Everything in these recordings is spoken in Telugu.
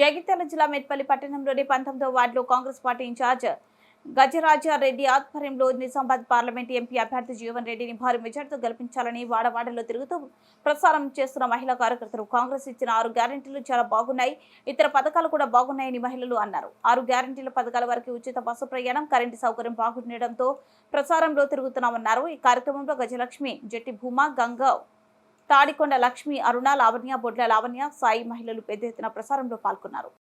జగిత్యాల జిల్లా మెట్పల్లి పట్టణంలోని 19వ వార్డులో కాంగ్రెస్ పార్టీ ఇన్ఛార్జ్ గజరాజారెడ్డి ఆధ్వర్యంలో నిజామాబాద్ పార్లమెంట్ ఎంపీ అభ్యర్థి జీవన్ రెడ్డిని భారీ మెజార్టీతో గెలిపించాలని వాడవాడలో తిరుగుతూ ప్రచారం చేస్తున్న మహిళా కార్యకర్తలు కాంగ్రెస్ ఇచ్చిన 6 గ్యారెంటీలు చాలా బాగున్నాయి, ఇతర పథకాలు కూడా బాగున్నాయని మహిళలు అన్నారు. 6 గ్యారెంటీల పథకాల వరకు ఉచిత బస్సు ప్రయాణం, కరెంటు సౌకర్యం బాగుండడంతో ప్రచారంలో తిరుగుతున్నామన్నారు. ఈ కార్యక్రమంలో గజలక్ష్మి, జట్టి భూమా, గంగా, తాడికొండ లక్ష్మి, అరుణ, లావణ్య, బొడ్ల లావణ్య, సాయి మహిళలు పెద్ద ఎత్తున ప్రచారంలో పాల్గొన్నారు.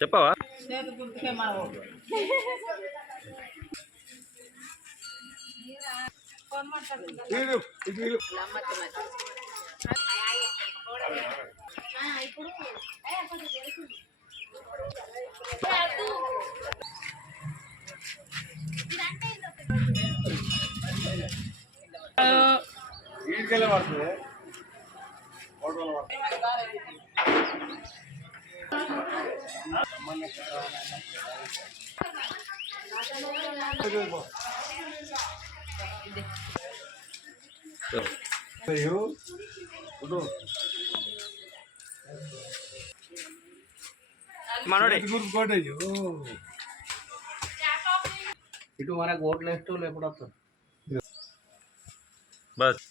చెప్పవా ఇటు మనకు ఓట్లు వేస్తూ లేకపోతే బస్